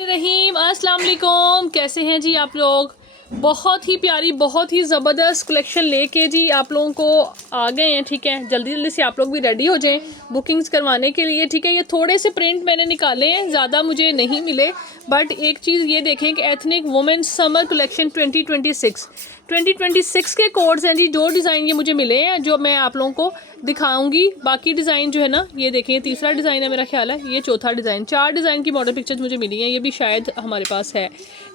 रहीम अस्सलाम वालेकुम, कैसे हैं जी आप लोग। बहुत ही प्यारी बहुत ही ज़बरदस्त कलेक्शन लेके जी आप लोगों को आ गए हैं। ठीक है, जल्दी जल्दी से आप लोग भी रेडी हो जाएं बुकिंग्स करवाने के लिए। ठीक है, ये थोड़े से प्रिंट मैंने निकाले हैं, ज़्यादा मुझे नहीं मिले, बट एक चीज़ ये देखें कि एथनिक वुमेन समर कलेक्शन 2026 के कोड्स हैं जी। जो डिज़ाइन ये मुझे मिले हैं जो मैं आप लोगों को दिखाऊंगी, बाकी डिज़ाइन जो है ना, ये देखें, ये तीसरा डिज़ाइन है मेरा ख्याल है, ये चौथा डिज़ाइन, 4 डिज़ाइन की मॉडल पिक्चर्स मुझे मिली हैं, ये भी शायद हमारे पास है।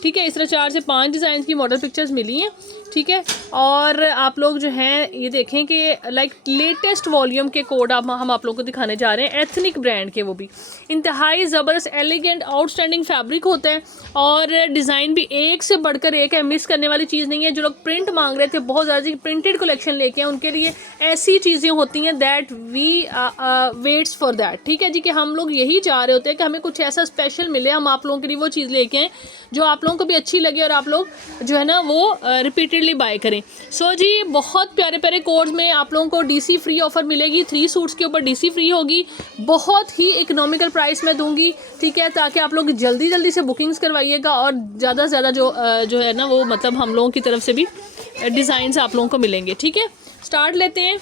ठीक है, इस तरह 4 से 5 डिज़ाइन की मॉडल पिक्चर्स मिली हैं। ठीक है, और आप लोग जो हैं ये देखें कि लाइक लेटेस्ट वॉल्यूम के कोड हम आप लोग को दिखाने जा रहे हैं, एथनिक ब्रांड के, वो भी इंतहाई ज़बरदस्त एलिगेंट आउटस्टैंडिंग फैब्रिक होता है और डिज़ाइन भी एक से बढ़कर एक है, मिस करने वाली चीज़ नहीं है। जो लोग प्रिंट मांग रहे थे बहुत ज़्यादा प्रिंटेड कलेक्शन लेके हैं, उनके लिए ऐसी चीज़ें होती हैं that we waits for that. ठीक है जी, कि हम लोग यही चाह रहे होते हैं कि हमें कुछ ऐसा स्पेशल मिले, हम आप लोगों के लिए वो चीज़ लेके आएँ जो आप लोगों को भी अच्छी लगे और आप लोग जो है ना वो रिपीटेडली बाय करें। सो जी, बहुत प्यारे प्यारे कोड्स में आप लोगों को डीसी फ्री ऑफ़र मिलेगी, 3 सूट्स के ऊपर डीसी फ्री होगी, बहुत ही इकोनॉमिकल प्राइस में दूंगी। ठीक है, ताकि आप लोग जल्दी जल्दी से बुकिंग्स करवाइएगा और ज़्यादा से ज़्यादा जो है ना वो मतलब हम लोगों की तरफ से भी डिज़ाइंस आप लोगों को मिलेंगे। ठीक है, स्टार्ट लेते हैं।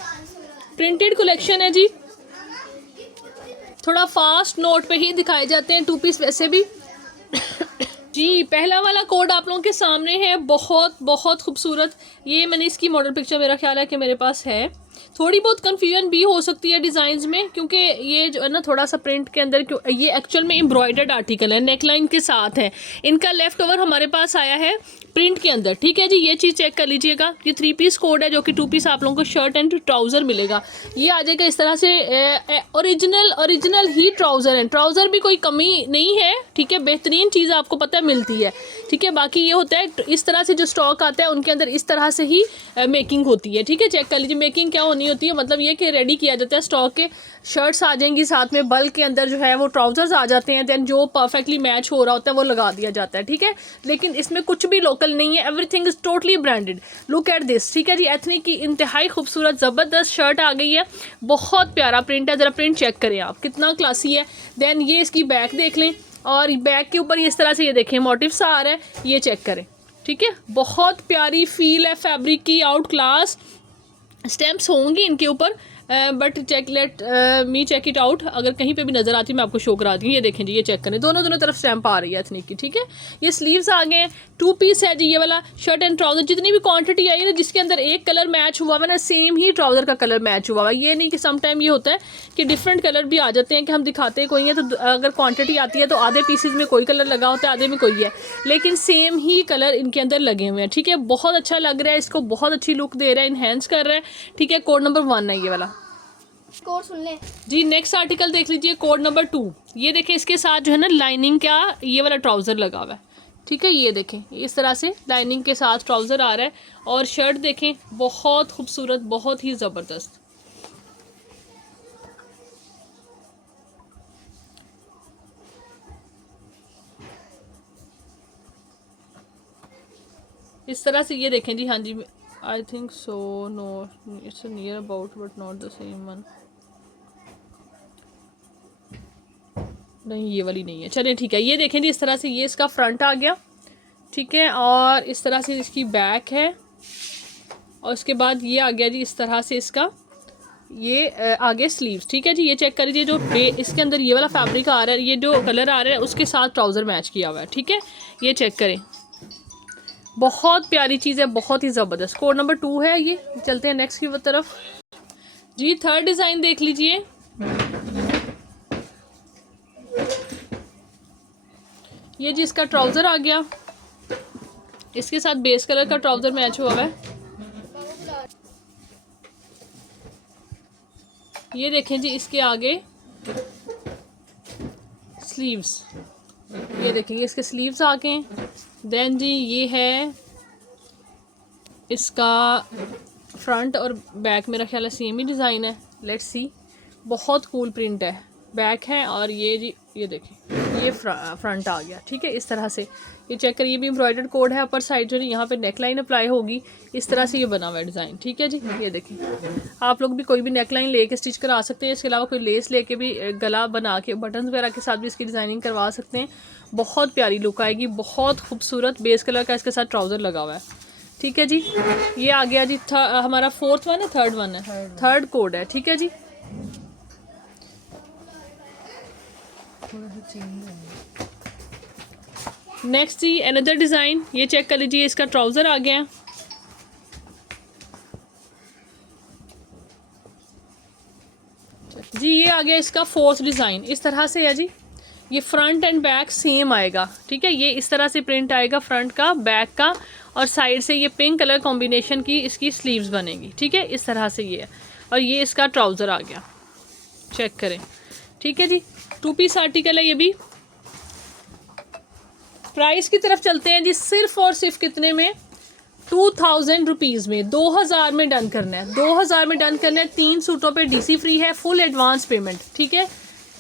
प्रिंटेड कलेक्शन है जी, थोड़ा फास्ट नोट पे ही दिखाए जाते हैं 2 पीस वैसे भी। जी, पहला वाला कोड आप लोगों के सामने है, बहुत बहुत खूबसूरत। ये मैंने इसकी मॉडल पिक्चर मेरा ख्याल है कि मेरे पास है। थोड़ी बहुत कन्फ्यूजन भी हो सकती है डिज़ाइंस में, क्योंकि ये जो है ना थोड़ा सा प्रिंट के अंदर, ये एक्चुअल में एम्ब्रॉयडर्ड आर्टिकल है, नेकलाइन के साथ है। इनका लेफ़्ट ओवर हमारे पास आया है प्रिंट के अंदर। ठीक है जी, ये चीज़ चेक कर लीजिएगा। ये 3 पीस कोड है, जो कि 2 पीस आप लोगों को शर्ट एंड ट्राउज़र मिलेगा। ये आ जाएगा इस तरह से, ओरिजिनल ही ट्राउज़र है, ट्राउज़र भी कोई कमी नहीं है। ठीक है, बेहतरीन चीज़ आपको पता है मिलती है। ठीक है, बाकी ये होता है इस तरह से जो स्टॉक आता है उनके अंदर इस तरह से ही मेकिंग होती है। ठीक है, चेक कर लीजिए मेकिंग क्या होनी होती है, मतलब ये कि रेडी किया जाता है स्टॉक के, शर्ट्स आ जाएंगी साथ में, बल्क के अंदर जो है वो ट्राउज़र्स आ जाते हैं, दैन जो परफेक्टली मैच हो रहा होता है वो लगा दिया जाता है। ठीक है, लेकिन इसमें कुछ भी लोकल नहीं है, everything is totally branded. Look at this. ठीक है जी, एथनिक की इंतहाई खूबसूरत ज़बरदस्त शर्ट आ गई है, बहुत प्यारा प्रिंट है, ज़रा प्रिंट चेक करें आप, कितना क्लासी है। दैन ये इसकी बैक देख लें, और बैक के ऊपर इस तरह से ये देखें मोटिव्स आ रहा है, ये चेक करें। ठीक है, बहुत प्यारी फील है फैब्रिक की, आउट क्लास स्टैम्प्स होंगी इनके ऊपर, but check let me check it out. अगर कहीं पे भी नज़र आती है मैं आपको शो करा दी हूँ। ये देखें जी, ये चेक करें, दोनों तरफ स्टैम्प आ रही है एथनिक की। ठीक है, ये स्लीव्स आ गए हैं, 2 पीस है जी ये वाला शर्ट एंड ट्राउज़र। जितनी भी क्वांटिटी आई है ना, जिसके अंदर एक कलर मैच हुआ हुआ ना, सेम ही ट्राउज़र का कलर मैच हुआ हुआ। ये नहीं कि समटाइम ये होता है कि डिफरेंट कलर भी आ जाते हैं कि हम दिखाते कोई हैं, तो अगर क्वान्टिटी आती है तो आधे पीसेज में कोई कलर लगा होता है, आधे में कोई है, लेकिन सेम ही कलर इनके अंदर लगे हुए हैं। ठीक है, बहुत अच्छा लग रहा है, इसको बहुत अच्छी लुक दे रहा है, इन्हेंस कर रहा है। ठीक है, कोड नंबर 1 है ये वाला कोड सुन ले जी। नेक्स्ट आर्टिकल देख लीजिए, कोड नंबर 2। ये देखें, इसके साथ जो है ना लाइनिंग का ये वाला ट्राउज़र लगा हुआ है। ठीक है, ये देखें इस तरह से लाइनिंग के साथ ट्राउज़र आ रहा है, और शर्ट देखें बहुत खूबसूरत, बहुत ही ज़बरदस्त। इस तरह से ये देखें जी। हाँ जी, I think so, no it's near about but not the same one. नहीं, ये वाली नहीं है, चलिए ठीक है। ये देखें जी, इस तरह से ये इसका फ्रंट आ गया। ठीक है, और इस तरह से इसकी बैक है, और उसके बाद ये आ गया जी इस तरह से इसका ये आगे स्लीव्स। ठीक है जी, ये चेक कर लीजिए, जो इसके अंदर ये वाला फैब्रिक आ रहा है, ये जो कलर आ रहा है उसके साथ ट्राउज़र मैच किया हुआ है। ठीक है, ये चेक करें, बहुत प्यारी चीज़ है, बहुत ही ज़बरदस्त। कोड नंबर 2 है ये। चलते हैं नेक्स्ट की तरफ जी। 3rd डिज़ाइन देख लीजिए, ये जी इसका ट्राउज़र आ गया, इसके साथ बेस कलर का ट्राउज़र मैच हुआ है। ये देखें जी, इसके आगे स्लीव्स, ये देखेंगे इसके स्लीव्स आ गए। देन जी ये है इसका फ्रंट और बैक, मेरा ख्याल है सेम ही डिज़ाइन है, लेट्स सी। बहुत कूल प्रिंट है, बैक है, और ये जी ये देखें ये फ्रंट आ गया, ठीक है। इस तरह से ये चेक करिए, ये भी एम्ब्रॉयडर्ड कोड है। अपर साइड जो है यहाँ पे नेकलाइन अप्लाई होगी, इस तरह से ये बना हुआ है डिज़ाइन, ठीक है जी। ये देखिए, आप लोग भी कोई भी नेकलाइन लेके स्टिच करा सकते हैं। इसके अलावा कोई लेस लेके भी गला बना के बटन्स वगैरह के साथ भी इसकी डिज़ाइनिंग करवा सकते हैं। बहुत प्यारी लुक आएगी, बहुत खूबसूरत बेस कलर का इसके साथ ट्राउज़र लगा हुआ है, ठीक है जी। ये आ गया जी हमारा फोर्थ वन है, थर्ड वन है, थर्ड कोड है, ठीक है जी। नेक्स्ट जी अनदर डिज़ाइन, ये चेक कर लीजिए, इसका ट्राउज़र आ गया। जी ये आ गया इसका फोर्थ डिज़ाइन, इस तरह से है जी। ये फ्रंट एंड बैक सेम आएगा, ठीक है। ये इस तरह से प्रिंट आएगा फ्रंट का, बैक का, और साइड से ये पिंक कलर कॉम्बिनेशन की इसकी स्लीव्स बनेगी, ठीक है। इस तरह से ये है, और ये इसका ट्राउज़र आ गया, चेक करें, ठीक है जी। 2 पीस आर्टिकल है ये भी। प्राइस की तरफ चलते हैं जी, सिर्फ और सिर्फ कितने में, 2000 रुपीज़ में, 2000 में डन करना है, 2000 में डन करना है। 3 सूटों पे डीसी फ्री है, फुल एडवांस पेमेंट, ठीक है।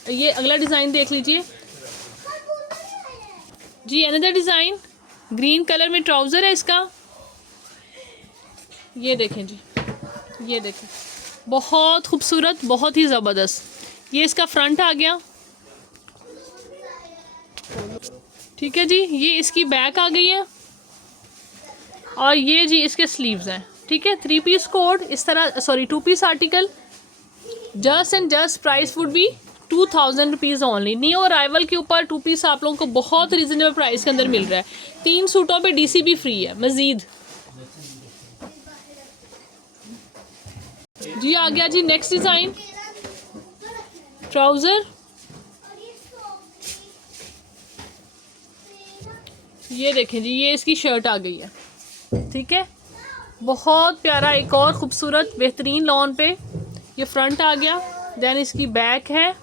ये अगला डिज़ाइन देख लीजिए जी, अनदर डिज़ाइन, ग्रीन कलर में ट्राउज़र है इसका। ये देखें जी, ये देखें, बहुत खूबसूरत, बहुत ही ज़बरदस्त। ये इसका फ्रंट आ गया, ठीक है जी। ये इसकी बैक आ गई है, और ये जी इसके स्लीव्स हैं, ठीक है। 3 पीस कोड इस तरह, sorry 2 piece article, just and just price would be 2000 rupees only. New arrival के ऊपर 2 पीस आप लोगों को बहुत रीजनेबल प्राइस के अंदर मिल रहा है। 3 सूटों पे डीसी भी फ्री है मज़ीद। जी आ गया जी नेक्स्ट डिज़ाइन, ट्राउज़र, ये देखें जी, ये इसकी शर्ट आ गई है, ठीक है। बहुत प्यारा, एक और ख़ूबसूरत बेहतरीन लॉन पे ये फ्रंट आ गया, देन इसकी बैक है,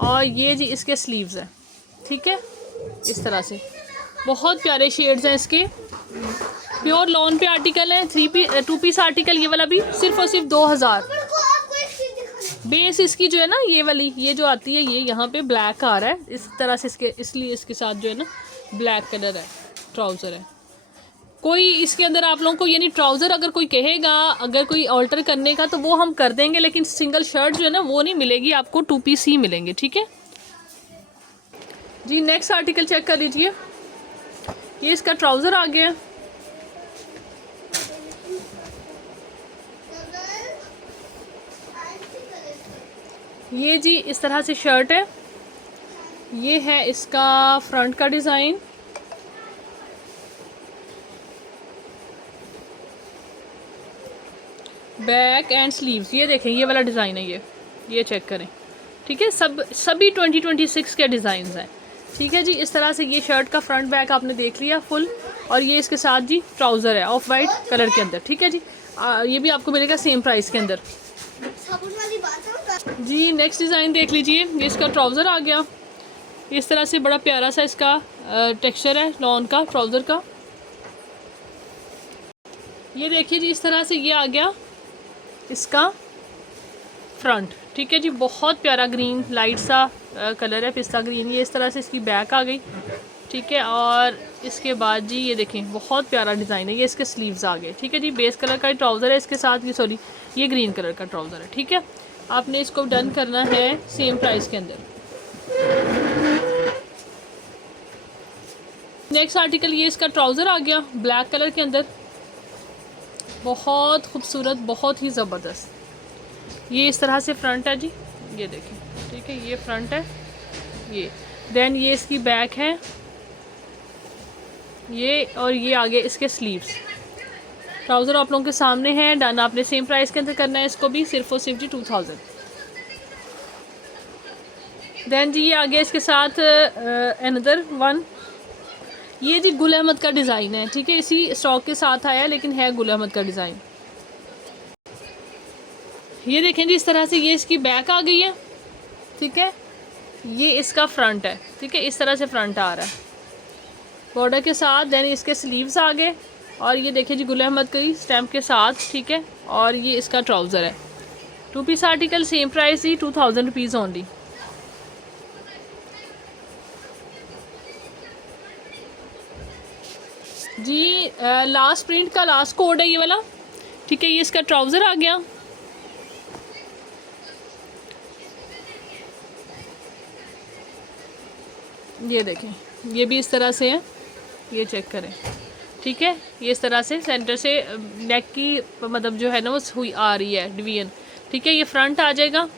और ये जी इसके स्लीव्स हैं, ठीक है। इस तरह से बहुत प्यारे शेड्स हैं इसके, प्योर लॉन पे आर्टिकल है। 2 पीस आर्टिकल ये वाला भी सिर्फ और सिर्फ 2000। बेस इसकी जो है ना, ये वाली, ये जो आती है, ये यहाँ पे ब्लैक आ रहा है इस तरह से इसके, इसलिए इसके साथ जो है ना ब्लैक कलर है, ट्राउज़र है। कोई इसके अंदर आप लोगों को, यानी ट्राउज़र अगर कोई कहेगा अगर कोई ऑल्टर करने का, तो वो हम कर देंगे, लेकिन सिंगल शर्ट जो है ना वो नहीं मिलेगी आपको, 2 पीस ही मिलेंगे, ठीक है जी। नेक्स्ट आर्टिकल चेक कर लीजिए, ये इसका ट्राउज़र आ गया, ये जी इस तरह से शर्ट है। ये है इसका फ्रंट का डिज़ाइन, बैक एंड स्लीव्स, ये देखें, ये वाला डिज़ाइन है, ये चेक करें, ठीक है। सभी 2026 के डिज़ाइन हैं, ठीक है जी। इस तरह से ये शर्ट का फ्रंट बैक आपने देख लिया फुल, और ये इसके साथ जी ट्राउज़र है ऑफ वाइट कलर के अंदर, ठीक है जी। ये भी आपको मिलेगा सेम प्राइस के अंदर जी। नेक्स्ट डिज़ाइन देख लीजिए, ये इसका ट्राउज़र आ गया, इस तरह से बड़ा प्यारा सा इसका टेक्सचर है लॉन का, ट्राउज़र का। ये देखिए जी, इस तरह से ये आ गया इसका फ्रंट, ठीक है जी। बहुत प्यारा ग्रीन लाइट सा कलर है, पिस्ता ग्रीन। ये इस तरह से इसकी बैक आ गई, ठीक है। और इसके बाद जी ये देखें, बहुत प्यारा डिज़ाइन है, ये इसके स्लीव्स आ गए, ठीक है जी। बेस कलर का ट्राउज़र है इसके साथ, ये सॉरी ये ग्रीन कलर का ट्राउज़र है, ठीक है। आपने इसको डन करना है सेम प्राइस के अंदर। नेक्स्ट आर्टिकल, ये इसका ट्राउज़र आ गया ब्लैक कलर के अंदर, बहुत खूबसूरत, बहुत ही ज़बरदस्त। ये इस तरह से फ्रंट है जी, ये देखें, ठीक है। ये फ्रंट है, ये देन ये इसकी बैक है, ये, और ये आगे इसके स्लीव्स। ट्राउज़र आप लोगों के सामने है। डन आपने सेम प्राइस के अंदर करना है इसको भी, सिर्फ और सिर्फ जी 2000। देन जी ये आगे इसके साथ अनदर वन, ये जी गुल अहमद का डिज़ाइन है, ठीक है। इसी स्टॉक के साथ आया है, लेकिन है गुल अहमद का डिज़ाइन। ये देखें जी, इस तरह से ये इसकी बैक आ गई है, ठीक है। ये इसका फ्रंट है, ठीक है। इस तरह से फ्रंट आ रहा है बॉर्डर के साथ। देन इसके स्लीव्स आ गए, और ये देखिए जी गुल अहमद की स्टैम्प के साथ, ठीक है। और ये इसका ट्राउज़र है। 2 पीस आर्टिकल, सेम प्राइस ही 2000 रुपीज़ ओनली। जी लास्ट प्रिंट का लास्ट कोड है ये वाला, ठीक है। ये इसका ट्राउज़र आ गया, ये देखें, ये भी इस तरह से है, ये चेक करें, ठीक है। ये इस तरह से सेंटर से नेक की मतलब जो है ना वो हुई आ रही है डिवीजन, ठीक है। ये फ्रंट आ जाएगा,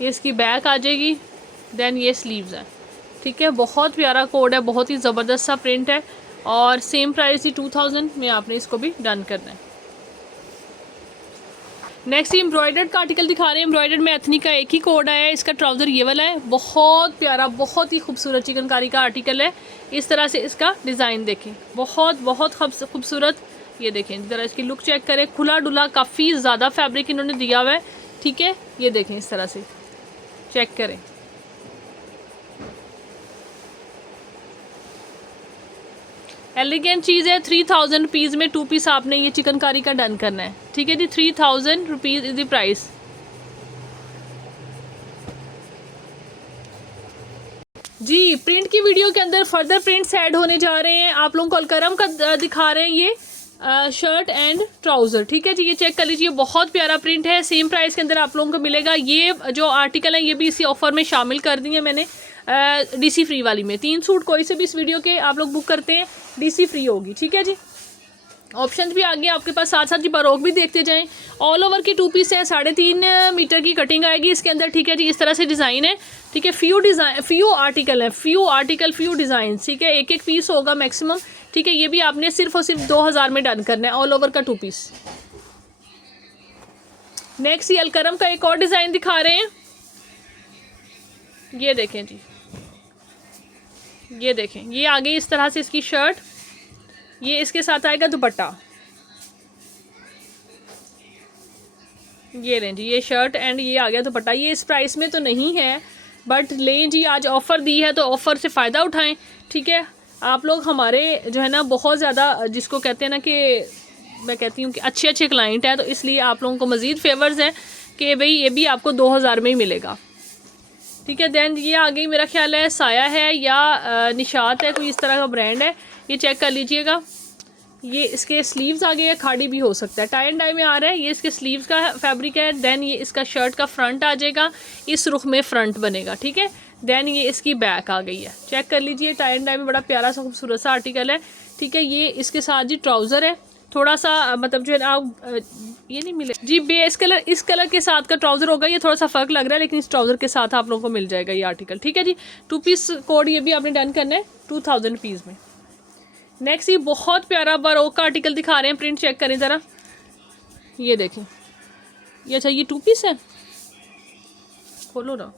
ये इसकी बैक आ जाएगी, देन ये स्लीव्स है, ठीक है। बहुत प्यारा कोड है, बहुत ही ज़बरदस्त सा प्रिंट है और सेम प्राइस ही 2000 में आपने इसको भी डन करना है। नेक्स्ट एम्ब्रॉयडर्ड का आर्टिकल दिखा रहे हैं। एम्ब्रॉयडर्ड में एथनिक का एक ही कोड आया है, इसका ट्राउज़र ये वाला है, बहुत प्यारा, बहुत ही खूबसूरत चिकनकारी का आर्टिकल है। इस तरह से इसका डिज़ाइन देखें, बहुत बहुत खूबसूरत। ये देखें, ज़रा इसकी लुक चेक करें, खुला डुला, काफ़ी ज़्यादा फैब्रिक इन्होंने दिया हुआ है, ठीक है। ये देखें, इस तरह से चेक करें, एलिगेंट चीज़ है। 3000 रुपीज़ में 2 पीस आपने ये चिकनकारी का डन करना है, ठीक है जी। 3000 रुपीज़ इज़ द प्राइस। जी प्रिंट की वीडियो के अंदर फर्दर प्रिंट्स ऐड होने जा रहे हैं। आप लोगों को अलकरम का दिखा रहे हैं ये शर्ट एंड ट्राउज़र, ठीक है जी। ये चेक कर लीजिए, बहुत प्यारा प्रिंट है, सेम प्राइस के अंदर आप लोगों को मिलेगा। ये जो आर्टिकल है ये भी इसी ऑफ़र में शामिल कर दिए मैंने, डीसी फ्री वाली में। 3 सूट कोई से भी इस वीडियो के आप लोग बुक करते हैं, डीसी फ्री होगी, ठीक है जी। ऑप्शन भी आगे आपके पास, साथ साथ जी बरोक भी देखते जाएं। ऑल ओवर की 2 पीस है, 3.5 मीटर की कटिंग आएगी इसके अंदर, ठीक है जी। इस तरह से डिज़ाइन है, ठीक है। फ्यू आर्टिकल है, फ्यू डिज़ाइन, ठीक है। एक पीस होगा मैक्सिमम, ठीक है। ये भी आपने सिर्फ और सिर्फ 2000 में डन करना है, ऑल ओवर का 2 पीस। नेक्स्ट ये अलकरम का एक और डिज़ाइन दिखा रहे हैं, ये देखें जी, ये देखें, ये आगे इस तरह से इसकी शर्ट, ये इसके साथ आएगा दुपट्टा, ये लें जी, ये शर्ट एंड ये आ गया दुपट्टा। ये इस प्राइस में तो नहीं है, बट लें जी, आज ऑफ़र दी है तो ऑफ़र से फ़ायदा उठाएं, ठीक है। आप लोग हमारे जो है ना बहुत ज़्यादा, जिसको कहते हैं ना कि मैं कहती हूँ कि अच्छे अच्छे क्लाइंट हैं, तो इसलिए आप लोगों को मज़ीद फेवर्स हैं कि भाई ये भी आपको 2000 में ही मिलेगा, ठीक है। देन ये आ गई, मेरा ख्याल है साया है या निशात है, कोई इस तरह का ब्रांड है, ये चेक कर लीजिएगा। ये इसके स्लीव्स आ गए, या खाड़ी भी हो सकता है, टाई एंड डाई में आ रहा है। ये इसके स्लीव्स का फैब्रिक है। देन ये इसका शर्ट का फ्रंट आ जाएगा, इस रुख में फ्रंट बनेगा, ठीक है। देन ये इसकी बैक आ गई है, चेक कर लीजिए। टाई एंड डाई में बड़ा प्यारा सा खूबसूरत सा आर्टिकल है, ठीक है। ये इसके साथ जी ट्राउज़र है, थोड़ा सा मतलब जो है ना ये नहीं मिले जी, बेस कलर इस कलर के साथ का ट्राउज़र होगा, ये थोड़ा सा फ़र्क लग रहा है, लेकिन इस ट्राउज़र के साथ आप लोगों को मिल जाएगा ये आर्टिकल, ठीक है जी। 2 पीस कोड ये भी आपने डन करना है 2000 रुपीज़ में। नेक्स्ट ये बहुत प्यारा बरोक का आर्टिकल दिखा रहे हैं, प्रिंट चेक करें ज़रा, ये देखें। ये अच्छा, ये 2 पीस है, खोलो ना,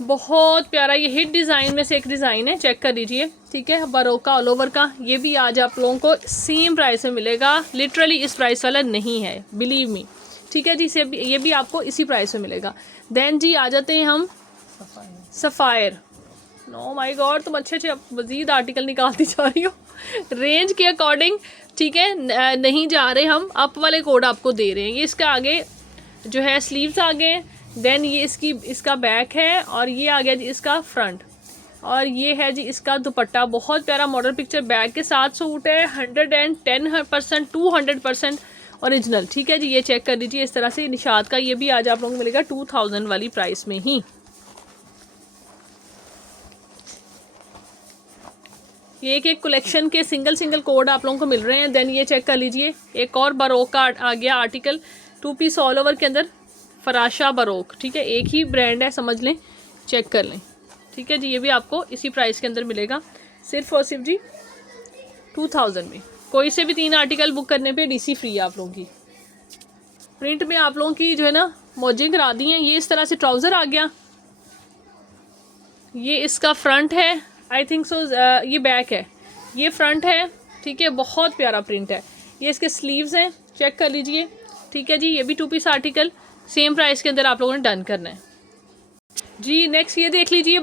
बहुत प्यारा, ये हिट डिज़ाइन में से एक डिज़ाइन है, चेक कर लीजिए, ठीक है। बरोक का ऑल ओवर का, ये भी आज आप लोगों को सेम प्राइस में मिलेगा, लिटरली इस प्राइस वाला नहीं है, बिलीव मी, ठीक है जी। ये भी आपको इसी प्राइस में मिलेगा। देन जी आ जाते हैं हम सफ़ायर। नो माय गॉड, तुम अच्छे अच्छे मज़ीद आर्टिकल निकालती जा रही हो रेंज के अकॉर्डिंग, ठीक है। नहीं जा रहे हम, अप वाले कोड आपको दे रहे हैं। ये इसका आगे जो है स्लीव्स आ गए, देन ये इसका बैक है, और ये आ गया जी इसका फ्रंट, और ये है जी इसका दुपट्टा। बहुत प्यारा मॉडल पिक्चर बैग के साथ सूट है, 110% 200% ओरिजिनल, ठीक है जी। ये चेक कर लीजिए, इस तरह से निशात का ये भी आज आप लोगों को मिलेगा 2000 वाली प्राइस में ही। ये एक कलेक्शन के सिंगल कोड आप लोगों को मिल रहे हैं। देन ये चेक कर लीजिए, एक और बरोक का आ गया आर्टिकल, 2 पीस ऑल ओवर के अंदर, फराशा बरोक, ठीक है। एक ही ब्रांड है, समझ लें, चेक कर लें, ठीक है जी। ये भी आपको इसी प्राइस के अंदर मिलेगा, सिर्फ और सिर्फ जी 2000 में। कोई से भी 3 आर्टिकल बुक करने पे डीसी फ्री है आप लोगों की। प्रिंट में आप लोगों की जो है ना मौजें करा दी हैं। ये इस तरह से ट्राउज़र आ गया, ये इसका फ्रंट है, आई थिंक सो ये बैक है, ये फ्रंट है, ठीक है। बहुत प्यारा प्रिंट है। ये इसके स्लीव्स हैं, चेक कर लीजिए, ठीक है जी। ये भी 2 पीस आर्टिकल सेम प्राइस के अंदर आप लोगों ने डन करना है जी। नेक्स्ट ये देख लीजिए,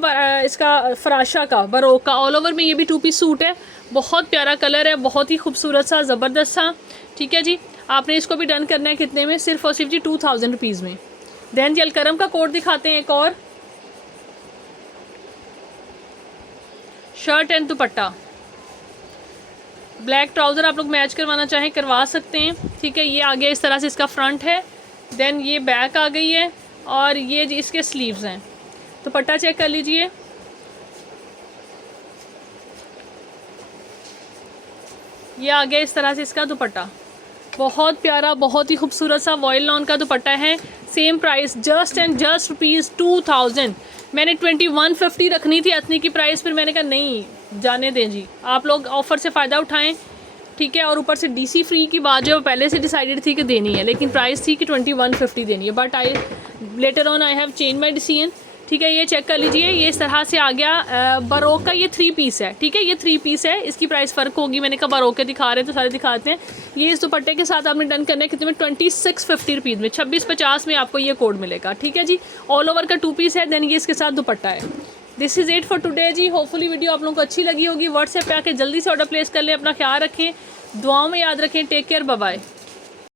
इसका फराशा का बरोक का ऑल ओवर में, ये भी 2 पीस सूट है, बहुत प्यारा कलर है, बहुत ही खूबसूरत सा, ज़बरदस्त सा, ठीक है जी। आपने इसको भी डन करना है कितने में, सिर्फ और सिर्फ जी 2000 रुपीज़ में। देन जी अलकरम का कोड दिखाते हैं एक और, shirt and dupatta. Black trouser आप लोग मैच करवाना चाहें करवा सकते हैं, ठीक है। ये आ गया इस तरह से इसका फ्रंट है, देन ये बैक आ गई है और ये जी इसके स्लीव्स हैं। दुपट्टा चेक कर लीजिए, ये आ गया इस तरह से इसका दुपट्टा, बहुत प्यारा, बहुत ही खूबसूरत सा वॉयल लॉन का दुपट्टा है। Same price just and just ₹2000। मैंने 2150 रखनी थी अथनी की प्राइस, फिर मैंने कहा नहीं जाने दें जी, आप लोग ऑफ़र से फ़ायदा उठाएं, ठीक है। और ऊपर से डीसी फ्री की बात जो पहले से डिसाइडेड थी कि देनी है, लेकिन प्राइस थी कि 2150 देनी है, but I later on I have change my decision, ठीक है। ये चेक कर लीजिए, ये इस तरह से आ गया बरोक का, ये 3 पीस है, ठीक है। ये 3 पीस है, इसकी प्राइस फ़र्क होगी, मैंने कहा बरोक के दिखा रहे हैं तो सारे दिखाते हैं। ये इस दुपट्टे के साथ आपने डन करना है कितने में, 2650 में, 2650 में आपको ये कोड मिलेगा, ठीक है जी। ऑल ओवर का 2 पीस है, देन ये इसके साथ दुपट्टा है। This is it for today जी। होपफुली वीडियो आप लोगों को अच्छी लगी होगी। व्हाट्सएप पे आके जल्दी से ऑर्डर प्लेस कर लें। अपना ख्याल रखें, दुआओं में याद रखें। Take care, bye bye.